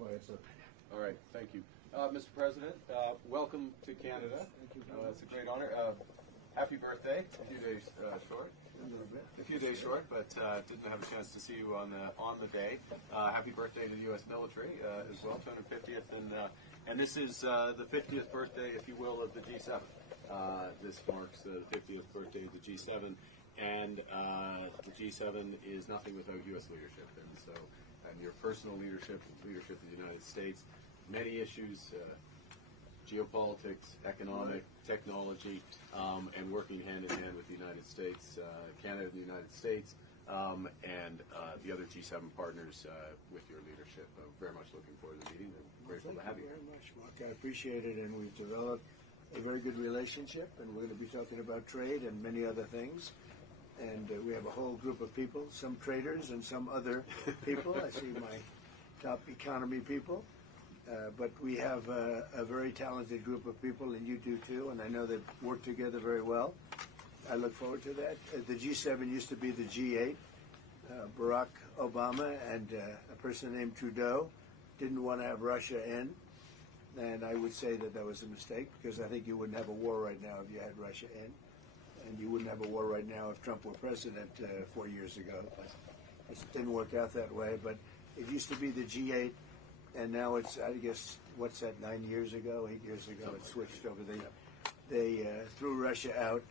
Go ahead, sir. All right, thank you. Mr. President, welcome to Canada. Thank you. It's a great honor. Happy birthday. A few days short. A few days short, but didn't have a chance to see you on the day. Happy birthday to the U.S. military as well, 250th, and this is the 50th birthday, if you will, of the G7. This marks the 50th birthday of the G7, and the G7 is nothing without U.S. leadership, and your personal leadership, leadership of the United States, many issues. Geopolitics, economic, technology, and working hand in hand with the United States, Canada and the United States, and the other G7 partners with your leadership. I'm very much looking forward to the meeting and grateful to have you. Thank you very much, Mark. I appreciate it, and we've developed a very good relationship, and we're going to be talking about trade and many other things. And we have a whole group of people, some traders and some other people. I see my top economy people. But we have a very talented group of people, and you do too, and I know they work together very well. I look forward to that. The G7 used to be the G8. Barack Obama and a person named Trudeau didn't want to have Russia in, and I would say that was a mistake, because I think you wouldn't have a war right now if you had Russia in, and you wouldn't have a war right now if Trump were president 4 years ago. But it didn't work out that way, but it used to be the G8. And now it's, I guess, what's that, 9 years ago, 8 years ago, it switched over. They threw Russia out,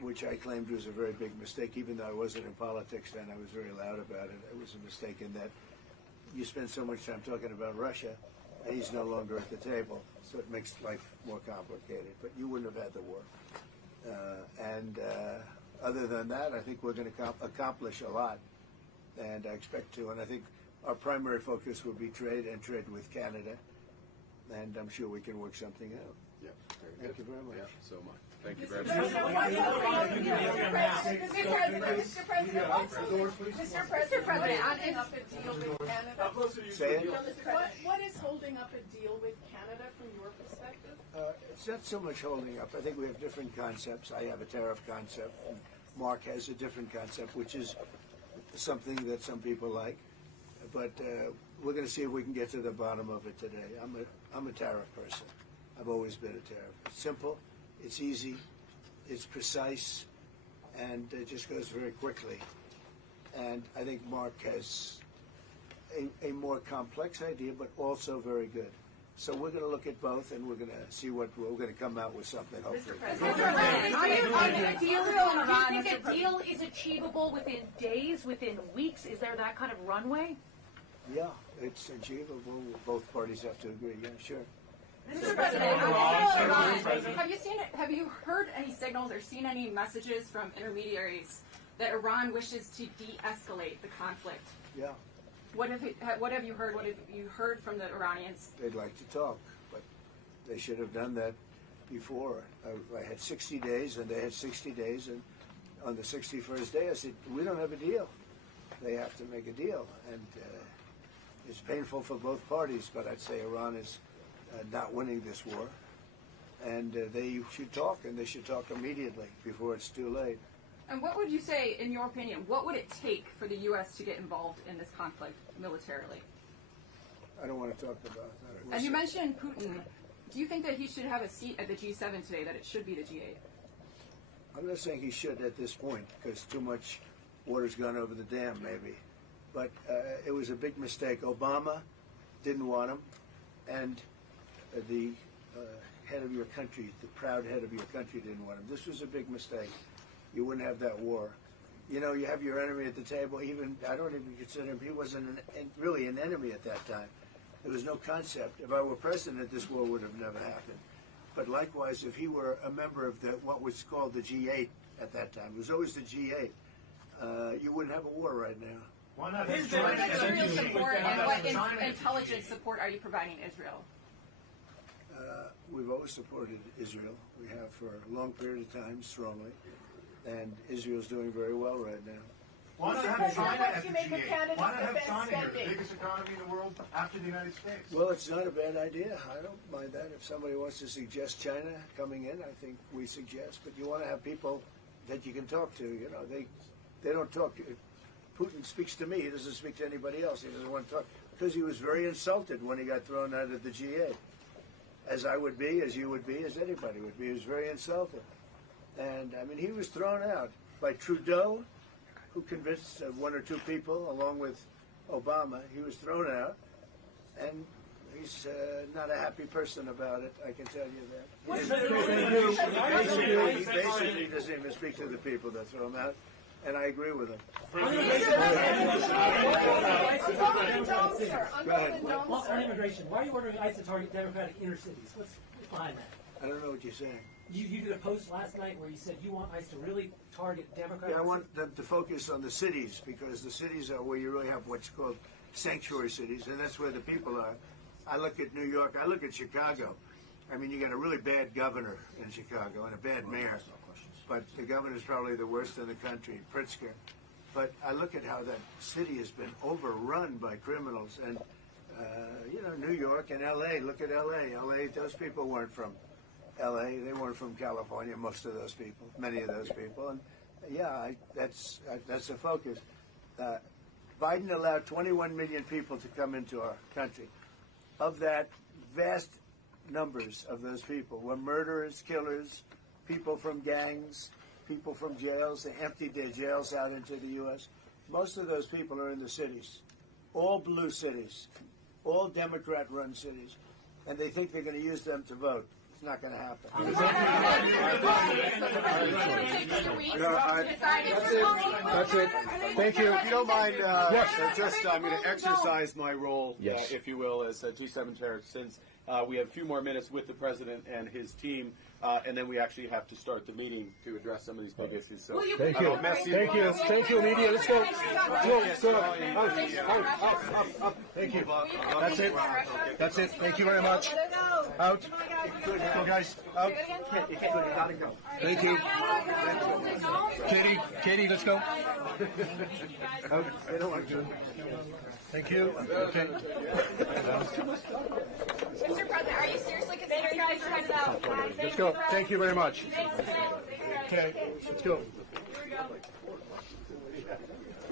which I claimed was a very big mistake. Even though I wasn't in politics then, I was very loud about it. It was a mistake in that you spend so much time talking about Russia, and he's no longer at the table. So it makes life more complicated. But you wouldn't have had the war. Other than that, I think we're going to accomplish a lot. And I expect to. And I think our primary focus will be trade and trade with Canada, and I'm sure we can work something out. Yeah, very good. Thank you very much. Yeah, so much. Thank you very much. Mr. President, up a deal with Canada? Say it. What is holding up a deal with Canada from your perspective? It's not so much holding up. I think we have different concepts. I have a tariff concept, and Mark has a different concept, which is something that some people like. But we're going to see if we can get to the bottom of it today. I'm a tariff person. I've always been a tariff. It's simple, it's easy, it's precise, and it just goes very quickly. And I think Mark has a more complex idea, but also very good. So we're going to look at both, and we're going to see what we're going to come out with something. Hopefully. Mr. President, are you a deal with Iran? Do you think a deal is achievable within days, within weeks? Is there that kind of runway? Yeah, it's achievable. Both parties have to agree. Yeah, sure. Mr. President, have you heard any signals or seen any messages from intermediaries that Iran wishes to de-escalate the conflict? Yeah. What have you heard? What have you heard from the Iranians? They'd like to talk, but they should have done that before. I had 60 days, and they had 60 days, and on the 61st day, I said, we don't have a deal. They have to make a deal, and it's painful for both parties, but I'd say Iran is not winning this war, and they should talk, and they should talk immediately before it's too late. And what would you say, in your opinion, what would it take for the U.S. to get involved in this conflict militarily? I don't want to talk about that. And you mentioned Putin. Do you think that he should have a seat at the G7 today, that it should be the G8? I'm not saying he should at this point, because too much water's gone over the dam, maybe. But it was a big mistake. Obama didn't want him, and the head of your country, the proud head of your country, didn't want him. This was a big mistake. You wouldn't have that war. You know, you have your enemy at the table. Even I don't even consider him. He wasn't really an enemy at that time. There was no concept. If I were president, this war would have never happened. But likewise, if he were a member of what was called the G8 at that time, it was always the G8, you wouldn't have a war right now. Why not? What material support and what intelligence support are you providing Israel? We've always supported Israel. We have for a long period of time, strongly. And Israel's doing very well right now. Why not have China at the G8? Why not have China here, the biggest economy in the world after the United States? Well, it's not a bad idea. I don't mind that. If somebody wants to suggest China coming in, I think we suggest. But you want to have people that you can talk to. You know, they don't talk. Putin speaks to me. He doesn't speak to anybody else. He doesn't want to talk because he was very insulted when he got thrown out of the G8. As I would be, as you would be, as anybody would be. He was very insulted. And, I mean, he was thrown out by Trudeau, who convinced one or two people, along with Obama. He was thrown out, and he's not a happy person about it, I can tell you that. He basically doesn't even speak to the people that throw him out, and I agree with him. On immigration, why are you ordering ICE to target Democratic inner cities? What's behind that? I don't know what you're saying. You did a post last night where you said you want ICE to really target Democratic. Yeah, I want them to focus on the cities, because the cities are where you really have what's called sanctuary cities, and that's where the people are. I look at New York, I look at Chicago. I mean, you got a really bad governor in Chicago and a bad mayor, but the governor's probably the worst in the country, Pritzker. But I look at how that city has been overrun by criminals, and you know, New York and L.A. Look at L.A. L.A. Those people weren't from L.A. They weren't from California. Most of those people, many of those people, and yeah, that's the focus. Biden allowed 21 million people to come into our country. Of that, vast numbers of those people were murderers, killers, people from gangs, people from jails. They emptied their jails out into the U.S. Most of those people are in the cities, all blue cities, all Democrat-run cities, and they think they're going to use them to vote. It's not going to happen. That's it. Thank you. If you don't mind, I'm going to exercise my role, if you will, as G7 chair, since we have a few more minutes with the president and his team, and then we actually have to start the meeting to address some of these big issues. So, thank you. Thank you, media. Let's go. Thank you. That's it. That's it. Thank you very much. Out. Go, guys. Out. Thank you. Katie, let's go. Out. Thank you. Okay. Mr. President, are you seriously considering guys are headed out? Let's go. Thank you very much. Okay, let's go. Here we go.